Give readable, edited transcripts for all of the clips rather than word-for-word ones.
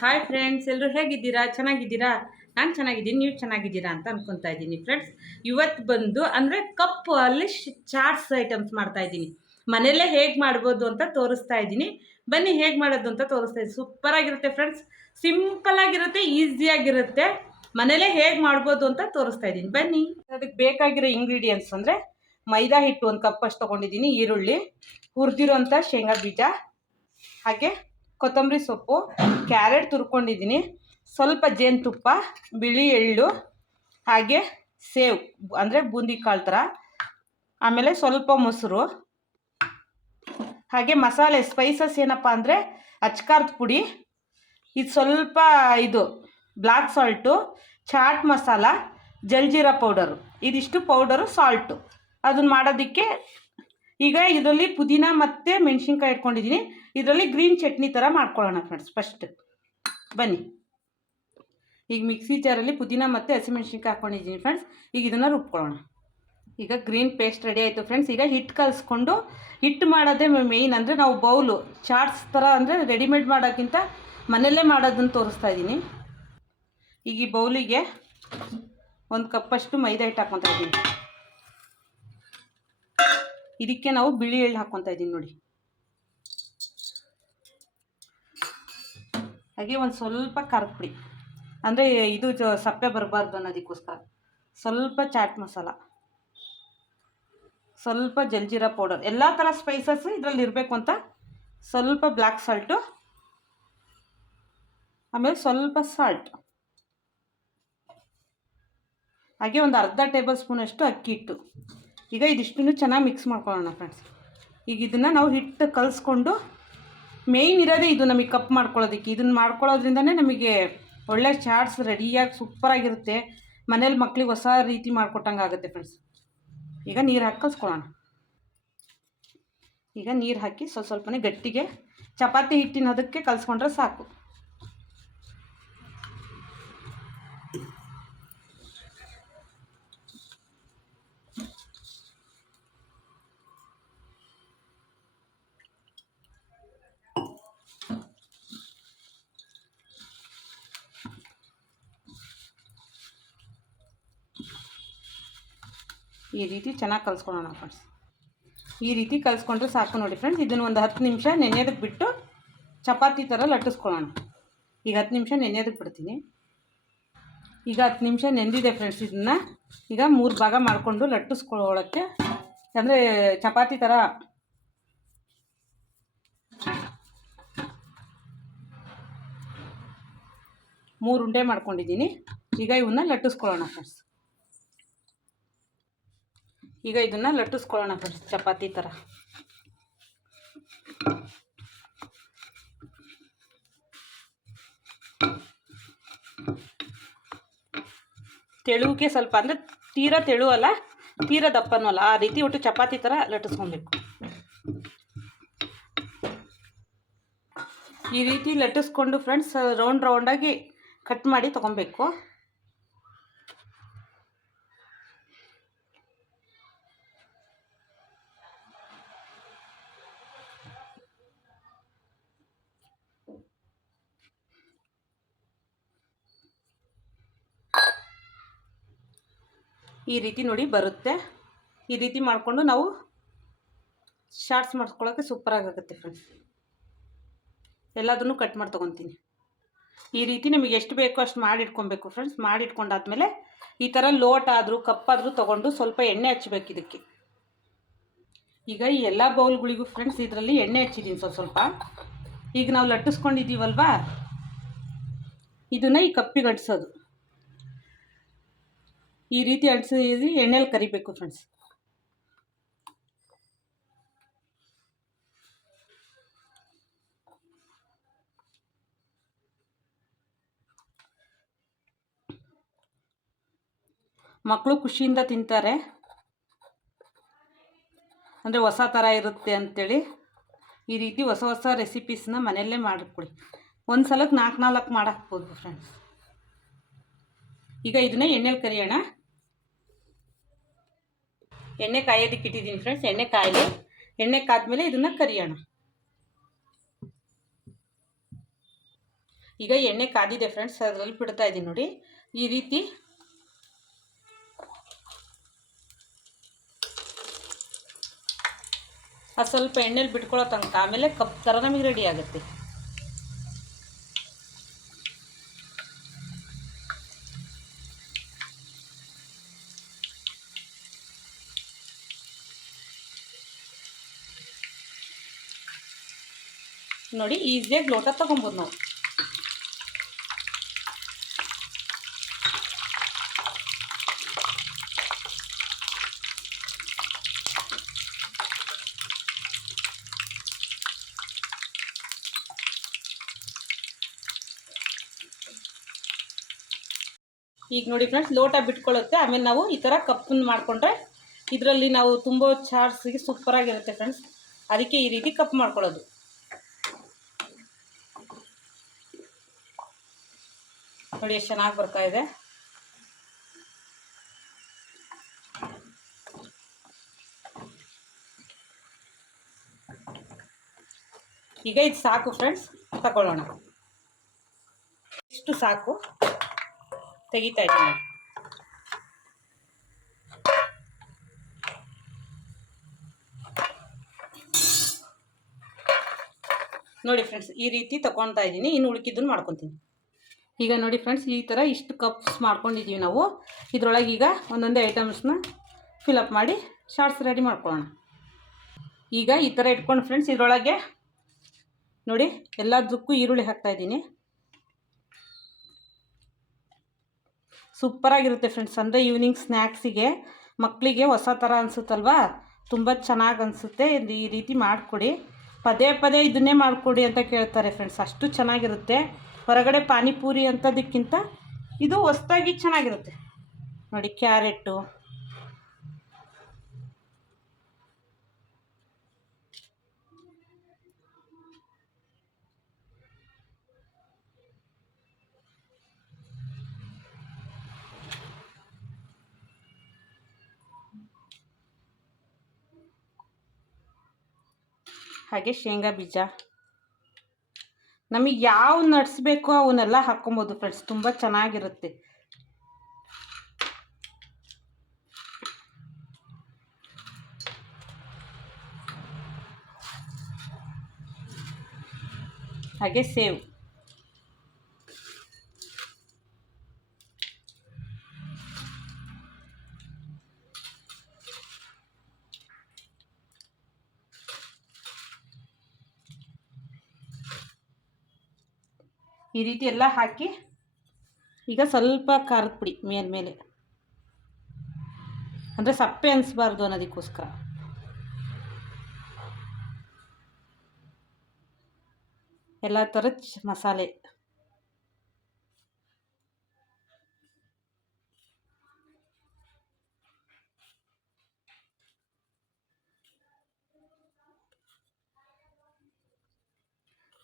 Hi friends, ಎಲ್ಲರೂ ಹೇಗಿದ್ದೀರಾ? ಚೆನ್ನಾಗಿದ್ದೀರಾ? ನಾನು ಚೆನ್ನಾಗಿದ್ದೀನಿ, ನೀವು ಚೆನ್ನಾಗಿದ್ದೀರಾ ಅಂತ ಅನ್ಕೊತಾ ಇದ್ದೀನಿ ಫ್ರೆಂಡ್ಸ್. ಇವತ್ತು ಬಂದು ಅಂದರೆ ಕಪ್ಪು ಅಲ್ಲಿ ಚಾಟ್ಸ್ ಐಟಮ್ಸ್ ಮಾಡ್ತಾ ಇದ್ದೀನಿ. ಮನೆಯಲ್ಲೇ ಹೇಗೆ ಮಾಡ್ಬೋದು ಅಂತ ತೋರಿಸ್ತಾ ಇದ್ದೀನಿ. ಬನ್ನಿ ಹೇಗೆ ಮಾಡೋದು ಅಂತ ತೋರಿಸ್ತಾ ಇದ್ದೀನಿ. ಸೂಪರಾಗಿರುತ್ತೆ ಫ್ರೆಂಡ್ಸ್, ಸಿಂಪಲ್ಲಾಗಿರುತ್ತೆ, ಈಸಿಯಾಗಿರುತ್ತೆ. ಮನೇಲೇ ಹೇಗೆ ಮಾಡ್ಬೋದು ಅಂತ ತೋರಿಸ್ತಾ ಇದ್ದೀನಿ, ಬನ್ನಿ. ಅದಕ್ಕೆ ಬೇಕಾಗಿರೋ ಇಂಗ್ರೀಡಿಯೆಂಟ್ಸ್ ಅಂದರೆ ಮೈದಾ ಹಿಟ್ಟು 1 ಕಪ್ ಅಷ್ಟು ತೊಗೊಂಡಿದ್ದೀನಿ, ಈರುಳ್ಳಿ, ಹುರಿದಿರೋಂಥ ಶೇಂಗಾ ಬೀಜ, ಹಾಗೆ ಕೊತ್ತಂಬರಿ ಸೊಪ್ಪು, ಕ್ಯಾರೆಟ್ ತುರ್ಕೊಂಡಿದ್ದೀನಿ, ಸ್ವಲ್ಪ ಜೇನುತುಪ್ಪ, ಬಿಳಿ ಎಳ್ಳು, ಹಾಗೆ ಸೇವ್ ಅಂದರೆ ಬೂಂದಿ ಕಾಳು ಥರ, ಆಮೇಲೆ ಸ್ವಲ್ಪ ಮೊಸರು, ಹಾಗೆ ಮಸಾಲೆ ಸ್ಪೈಸಸ್ ಏನಪ್ಪ ಅಂದರೆ ಅಚ್ಕಾರದ ಪುಡಿ, ಇದು ಸ್ವಲ್ಪ ಇದು black salt, chaat masala, jaljeera powder, ಇದಿಷ್ಟು ಪೌಡರು, ಸಾಲ್ಟು. ಅದನ್ನು ಮಾಡೋದಕ್ಕೆ ಈಗ ಇದರಲ್ಲಿ ಪುದೀನ ಮತ್ತು ಮೆಣಸಿನ್ಕಾಯಿ ಇಟ್ಕೊಂಡಿದ್ದೀನಿ. ಇದರಲ್ಲಿ ಗ್ರೀನ್ ಚಟ್ನಿ ಥರ ಮಾಡ್ಕೊಳ್ಳೋಣ ಫ್ರೆಂಡ್ಸ್. ಫಸ್ಟ್ ಬನ್ನಿ, ಈಗ ಮಿಕ್ಸಿ ಜಾರಲ್ಲಿ ಪುದೀನ ಮತ್ತು ಹಸಿಮೆಣ್ಸಿನ್ಕಾಯಿ ಹಾಕ್ಕೊಂಡಿದ್ದೀನಿ ಫ್ರೆಂಡ್ಸ್. ಈಗ ಇದನ್ನು ರುಬ್ಕೊಳ್ಳೋಣ. ಈಗ ಗ್ರೀನ್ ಪೇಸ್ಟ್ ರೆಡಿ ಆಯಿತು ಫ್ರೆಂಡ್ಸ್. ಈಗ ಹಿಟ್ಟು ಕಲಿಸ್ಕೊಂಡು, ಹಿಟ್ಟು ಮಾಡೋದೇ ಮೇಯ್ನ್. ಅಂದರೆ ನಾವು ಬೌಲು ಚಾಟ್ಸ್ ಥರ ಅಂದರೆ ರೆಡಿಮೇಡ್ ಮಾಡೋಕ್ಕಿಂತ ಮನೆಯಲ್ಲೇ ಮಾಡೋದನ್ನು ತೋರಿಸ್ತಾ ಇದ್ದೀನಿ. ಈಗ ಈ ಬೌಲಿಗೆ 1 ಕಪ್ಪಷ್ಟು ಮೈದಾ ಹಿಟ್ಟು ಹಾಕ್ಕೊತಾ ಇದ್ದೀನಿ. ಇದಕ್ಕೆ ನಾವು ಬಿಳಿ ಎಳ್ಳು ಹಾಕ್ಕೊತಾ ಇದ್ದೀನಿ ನೋಡಿ. ಹಾಗೆ ಒಂದು ಸ್ವಲ್ಪ ಖಾರದ ಪುಡಿ, ಅಂದರೆ ಇದು ಸಪ್ಪೆ ಬರಬಾರ್ದು ಅನ್ನೋದಕ್ಕೋಸ್ಕರ. ಸ್ವಲ್ಪ ಚಾಟ್ ಮಸಾಲ, ಸ್ವಲ್ಪ ಜಲ್ಜೀರಾ ಪೌಡರ್, ಎಲ್ಲ ಥರ ಸ್ಪೈಸಸ್ ಇದರಲ್ಲಿ ಇರಬೇಕು ಅಂತ. ಸ್ವಲ್ಪ ಬ್ಲ್ಯಾಕ್ ಸಾಲ್ಟು, ಆಮೇಲೆ ಸ್ವಲ್ಪ ಸಾಲ್ಟ್, ಹಾಗೆ ಒಂದು ಅರ್ಧ ಟೇಬಲ್ ಸ್ಪೂನಷ್ಟು ಅಕ್ಕಿ ಹಿಟ್ಟು. ಈಗ ಇದಿಷ್ಟನ್ನು ಚೆನ್ನಾಗಿ ಮಿಕ್ಸ್ ಮಾಡ್ಕೊಳ್ಳೋಣ ಫ್ರೆಂಡ್ಸ್. ಈಗ ಇದನ್ನು ನಾವು ಹಿಟ್ಟು ಕಲಿಸ್ಕೊಂಡು, ಮೇಯ್ನ್ ಇರೋದೇ ಇದು ನಮಗೆ ಕಪ್ ಮಾಡ್ಕೊಳ್ಳೋದಕ್ಕೆ. ಇದನ್ನು ಮಾಡ್ಕೊಳ್ಳೋದ್ರಿಂದನೇ ನಮಗೆ ಒಳ್ಳೆ ಚಾಟ್ಸ್ ರೆಡಿಯಾಗಿ ಸೂಪರಾಗಿರುತ್ತೆ. ಮನೇಲಿ ಮಕ್ಳಿಗೆ ಹೊಸ ರೀತಿ ಮಾಡಿಕೊಟ್ಟಂಗೆ ಆಗುತ್ತೆ ಫ್ರೆಂಡ್ಸ್. ಈಗ ನೀರು ಹಾಕಿ ಕಲಿಸ್ಕೊಳ್ಳೋಣ. ಈಗ ನೀರು ಹಾಕಿ ಸ್ವಲ್ಪನೇ ಗಟ್ಟಿಗೆ ಚಪಾತಿ ಹಿಟ್ಟಿನ ಅದಕ್ಕೆ ಕಲಿಸ್ಕೊಂಡ್ರೆ ಸಾಕು. ಈ ರೀತಿ ಚೆನ್ನಾಗಿ ಕಲಿಸ್ಕೊಳ್ಳೋಣ ಫ್ರೆಂಡ್ಸ್. ಈ ರೀತಿ ಕಲಿಸ್ಕೊಂಡ್ರೆ ಸಾಕು ನೋಡಿ ಫ್ರೆಂಡ್ಸ್. ಇದನ್ನು ಒಂದು 10 ನಿಮಿಷ ನೆನೆಯೋದಕ್ಕೆ ಬಿಟ್ಟು ಚಪಾತಿ ಥರ ಲಟ್ಟಿಸ್ಕೊಳ್ಳೋಣ. ಈಗ 10 ನಿಮಿಷ ನೆನೆಯೋದಕ್ಕೆ ಬಿಡ್ತೀನಿ. ಈಗ 10 ನಿಮಿಷ ನೆಂದಿದೆ ಫ್ರೆಂಡ್ಸ್. ಇದನ್ನು ಈಗ 3 ಭಾಗ ಮಾಡಿಕೊಂಡು ಲಟ್ಟಿಸ್ಕೊಳ್ಳೋಕ್ಕೆ, ಅಂದರೆ ಚಪಾತಿ ಥರ ಮೂರು ಉಂಡೆ ಮಾಡ್ಕೊಂಡಿದ್ದೀನಿ. ಈಗ ಇವನ್ನ ಲಟ್ಟಿಸ್ಕೊಳ್ಳೋಣ ಫ್ರೆಂಡ್ಸ್. ಈಗ ಇದನ್ನು ಲಟ್ಟಿಸ್ಕೊಳ್ಳೋಣ ಫ್ರೆಂಡ್ಸ್ ಚಪಾತಿ ಥರ. ತೆಳುಗೆ ಸ್ವಲ್ಪ, ಅಂದರೆ ತೀರಾ ತೆಳು ಅಲ್ಲ, ತೀರಾ ದಪ್ಪನೂ ಅಲ್ಲ, ಆ ರೀತಿ ಒಟ್ಟು ಚಪಾತಿ ಥರ ಲಟ್ಟಿಸ್ಕೊಬೇಕು. ಈ ರೀತಿ ಲಟ್ಟಿಸ್ಕೊಂಡು ಫ್ರೆಂಡ್ಸ್ ರೌಂಡಾಗಿ ಕಟ್ ಮಾಡಿ ತೊಗೊಬೇಕು. ಈ ರೀತಿ ನೋಡಿ ಬರುತ್ತೆ. ಈ ರೀತಿ ಮಾಡಿಕೊಂಡು ನಾವು ಶಾರ್ಟ್ಸ್ ಮಾಡಿಸ್ಕೊಳ್ಳೋಕ್ಕೆ ಸೂಪರಾಗುತ್ತೆ ಫ್ರೆಂಡ್ಸ್. ಎಲ್ಲದನ್ನು ಕಟ್ ಮಾಡಿ ತೊಗೊತೀನಿ. ಈ ರೀತಿ ನಿಮಗೆ ಎಷ್ಟು ಬೇಕೋ ಅಷ್ಟು ಮಾಡಿಟ್ಕೊಬೇಕು ಫ್ರೆಂಡ್ಸ್. ಮಾಡಿಟ್ಕೊಂಡಾದ್ಮೇಲೆ ಈ ಥರ ಲೋಟ ಆದರೂ ಕಪ್ಪಾದರೂ ತೊಗೊಂಡು ಸ್ವಲ್ಪ ಎಣ್ಣೆ ಹಚ್ಚಬೇಕು ಇದಕ್ಕೆ. ಈಗ ಈ ಎಲ್ಲ ಬೌಲ್ಗಳಿಗೂ ಫ್ರೆಂಡ್ಸ್ ಇದರಲ್ಲಿ ಎಣ್ಣೆ ಹಚ್ಚಿದ್ದೀನಿ ಸ್ವಲ್ಪ. ಈಗ ನಾವು ಲಟ್ಟಿಸ್ಕೊಂಡಿದ್ದೀವಲ್ವಾ, ಇದನ್ನು ಈ ಕಪ್ಪಿಗೆ ಅಂಟಿಸೋದು. ಈ ರೀತಿ ಅಂಟಿಸಿ ಎಣ್ಣೆಲಿ ಕರಿಬೇಕು ಫ್ರೆಂಡ್ಸ್. ಮಕ್ಕಳು ಖುಷಿಯಿಂದ ತಿಂತಾರೆ, ಅಂದರೆ ಹೊಸ ಥರ ಇರುತ್ತೆ ಅಂಥೇಳಿ ಈ ರೀತಿ ಹೊಸ ರೆಸಿಪೀಸ್ನ ಮನೆಯಲ್ಲೇ ಮಾಡಿಕೊಡಿ. ಒಂದು ಸಲಕ್ಕೆ 4 ಮಾಡಾಕ್ಬೋದು ಫ್ರೆಂಡ್ಸ್. ಈಗ ಇದನ್ನ ಎಣ್ಣೆಲಿ ಕರಿಯೋಣ. ಎಣ್ಣೆ ಕಾಯೋದಕ್ಕೆ ಇಟ್ಟಿದ್ದೀನಿ ಫ್ರೆಂಡ್ಸ್. ಎಣ್ಣೆ ಕಾಯಲಿ. ಎಣ್ಣೆ ಕಾದ್ಮೇಲೆ ಇದನ್ನು ಕರಿಯೋಣ. ಈಗ ಎಣ್ಣೆ ಕಾದಿದೆ ಫ್ರೆಂಡ್ಸ್, ಅದರಲ್ಲಿ ಬಿಡ್ತಾ ಇದ್ದೀನಿ ನೋಡಿ. ಈ ರೀತಿ ಸ್ವಲ್ಪ ಎಣ್ಣೆಲಿ ಬಿಟ್ಕೊಳ್ಳೋ ತನಕ, ಆಮೇಲೆ ಕಪ್ ಥರ ನಮಗೆ ರೆಡಿ ಆಗುತ್ತೆ. ನೋಡಿ ಈಸಿಯಾಗಿ ಲೋಟ ತೊಗೊಬೋದು ನಾವು. ಈಗ ನೋಡಿ ಫ್ರೆಂಡ್ಸ್, ಲೋಟ ಬಿಟ್ಕೊಳ್ಳುತ್ತೆ. ಆಮೇಲೆ ನಾವು ಈ ಥರ ಕಪ್ಪನ್ನು ಮಾಡಿಕೊಂಡ್ರೆ ಇದರಲ್ಲಿ ನಾವು ತುಂಬೋ ಚಾಟ್ಸಿಗೆ ಸೂಪರಾಗಿರುತ್ತೆ ಫ್ರೆಂಡ್ಸ್. ಅದಕ್ಕೆ ಈ ರೀತಿ ಕಪ್ ಮಾಡ್ಕೊಳ್ಳೋದು. ನೋಡಿ ಎಷ್ಟು ಚೆನ್ನಾಗಿ ಬರ್ತಾ ಇದೆ. ಈಗ ಇದು ಸಾಕು ಫ್ರೆಂಡ್ಸ್, ತಗೊಳ್ಳೋಣ. ಇಷ್ಟು ಸಾಕು, ತೆಗಿತಾ ಇದ್ದೀನಿ. ನೋಡಿ ಫ್ರೆಂಡ್ಸ್, ಈ ರೀತಿ ತಗೊಳ್ತಾ ಇದ್ದೀನಿ. ಇನ್ನು ಉಳ್ಕಿದ್ದನ್ನು ಮಾಡ್ಕೊತೀನಿ. ಈಗ ನೋಡಿ ಫ್ರೆಂಡ್ಸ್, ಈ ಥರ ಇಷ್ಟು ಕಪ್ಸ್ ಮಾಡ್ಕೊಂಡಿದ್ದೀವಿ ನಾವು. ಇದರೊಳಗೆ ಈಗ ಒಂದೊಂದೇ ಐಟಮ್ಸ್ನ ಫಿಲಪ್ ಮಾಡಿ ಶಾರ್ಟ್ಸ್ ರೆಡಿ ಮಾಡ್ಕೊಳ್ಳೋಣ. ಈಗ ಈ ಥರ ಇಟ್ಕೊಂಡು ಫ್ರೆಂಡ್ಸ್, ಇದರೊಳಗೆ ನೋಡಿ ಎಲ್ಲದಕ್ಕೂ ಈರುಳ್ಳಿ ಹಾಕ್ತಾಯಿದ್ದೀನಿ. ಸೂಪರಾಗಿರುತ್ತೆ ಫ್ರೆಂಡ್ಸ್. ಅಂದರೆ ಈವ್ನಿಂಗ್ ಸ್ನ್ಯಾಕ್ಸಿಗೆ ಮಕ್ಕಳಿಗೆ ಹೊಸ ಥರ ಅನಿಸುತ್ತಲ್ವಾ, ತುಂಬ ಚೆನ್ನಾಗಿ ಅನಿಸುತ್ತೆ. ಈ ರೀತಿ ಮಾಡಿಕೊಡಿ. ಪದೇ ಪದೇ ಇದನ್ನೇ ಮಾಡಿಕೊಡಿ ಅಂತ ಕೇಳ್ತಾರೆ ಫ್ರೆಂಡ್ಸ್, ಅಷ್ಟು ಚೆನ್ನಾಗಿರುತ್ತೆ. ಹೊರಗಡೆ ಪಾನಿಪೂರಿ ಅಂಥದ್ದಕ್ಕಿಂತ ಇದು ಹೊಸದಾಗಿ ಚೆನ್ನಾಗಿರುತ್ತೆ. ನೋಡಿ ಕ್ಯಾರೆಟು, ಹಾಗೆ ಶೇಂಗಾ ಬೀಜ, ನಮಗೆ ಯಾವ ನಟ್ಸ್ ಬೇಕೋ ಅವನ್ನೆಲ್ಲ ಹಾಕ್ಕೊಬೋದು ಫ್ರೆಂಡ್ಸ್, ತುಂಬ ಚೆನ್ನಾಗಿರುತ್ತೆ. ಹಾಗೆ ಸೇವ್, ಈ ರೀತಿ ಎಲ್ಲ ಹಾಕಿ ಈಗ ಸ್ವಲ್ಪ ಖಾರದ ಪುಡಿ ಮೇಲ್ಮೇಲೆ, ಅಂದರೆ ಸಪ್ಪೆ ಅನಿಸ್ಬಾರ್ದು ಅನ್ನೋದಕ್ಕೋಸ್ಕರ. ಎಲ್ಲ ಥರದ ಮಸಾಲೆ,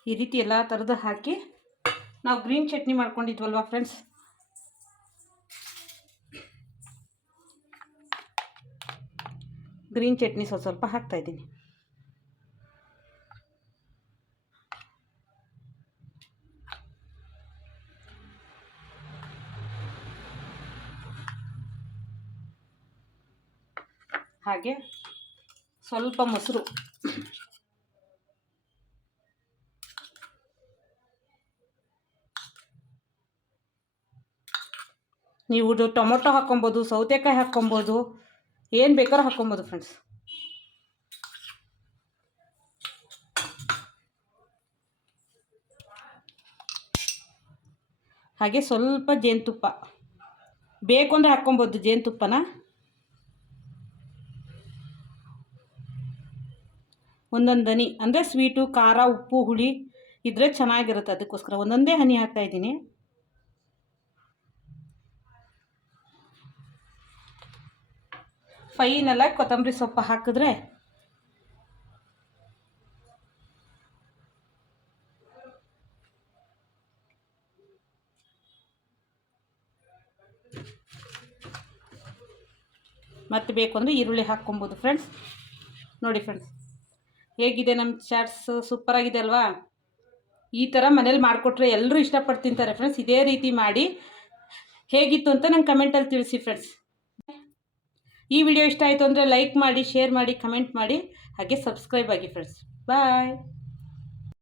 ಈ ರೀತಿ ಎಲ್ಲ ಥರದ್ದು ಹಾಕಿ ನಾವು ಗ್ರೀನ್ ಚಟ್ನಿ ಮಾಡ್ಕೊಂಡಿದ್ವಲ್ವ ಫ್ರೆಂಡ್ಸ್, ಗ್ರೀನ್ ಚಟ್ನಿ ಸ್ವಲ್ಪ ಹಾಕ್ತಾಯಿದ್ದೀನಿ. ಹಾಗೆ ಸ್ವಲ್ಪ ಮೊಸರು, ನೀವು ಟೊಮೊಟೊ ಹಾಕ್ಕೊಬೋದು, ಸೌತೆಕಾಯಿ ಹಾಕ್ಕೊಬೋದು, ಏನು ಬೇಕಾದ್ರೂ ಹಾಕ್ಕೊಬೋದು ಫ್ರೆಂಡ್ಸ್. ಹಾಗೆ ಸ್ವಲ್ಪ ಜೇನುತುಪ್ಪ ಬೇಕು ಅಂದರೆ ಹಾಕ್ಕೊಬೋದು, ಜೇನುತುಪ್ಪನ. ಒಂದೊಂದು ಹನಿ, ಅಂದರೆ ಸ್ವೀಟು, ಖಾರ, ಉಪ್ಪು, ಹುಳಿ ಇದ್ರೆ ಚೆನ್ನಾಗಿರುತ್ತೆ, ಅದಕ್ಕೋಸ್ಕರ ಒಂದೊಂದೇ ಹನಿ ಹಾಕ್ತಾಯಿದ್ದೀನಿ. ಫೈನಲ್ಲ ಕೊತ್ತಂಬರಿ ಸೊಪ್ಪು ಹಾಕಿದ್ರೆ ಮತ್ತೆ ಬೇಕು ಅಂದರೆ ಈರುಳ್ಳಿ ಹಾಕ್ಕೊಬೋದು ಫ್ರೆಂಡ್ಸ್. ನೋಡಿ ಫ್ರೆಂಡ್ಸ್, ಹೇಗಿದೆ ನಮ್ಮ ಚಾಟ್ಸ್, ಸೂಪರಾಗಿದೆ ಅಲ್ವಾ? ಈ ಥರ ಮನೇಲಿ ಮಾಡಿಕೊಟ್ರೆ ಎಲ್ಲರೂ ಇಷ್ಟಪಟ್ಟು ತಿಂತಾರೆ ಫ್ರೆಂಡ್ಸ್. ಇದೇ ರೀತಿ ಮಾಡಿ ಹೇಗಿತ್ತು ಅಂತ ನಂಗೆ ಕಮೆಂಟಲ್ಲಿ ತಿಳಿಸಿ ಫ್ರೆಂಡ್ಸ್. ಈ ವಿಡಿಯೋ ಇಷ್ಟ ಆಯಿತು ಅಂದರೆ ಲೈಕ್ ಮಾಡಿ, ಶೇರ್ ಮಾಡಿ, ಕಮೆಂಟ್ ಮಾಡಿ, ಹಾಗೆ ಸಬ್ಸ್ಕ್ರೈಬ್ ಆಗಿ ಫ್ರೆಂಡ್ಸ್. ಬಾಯ್.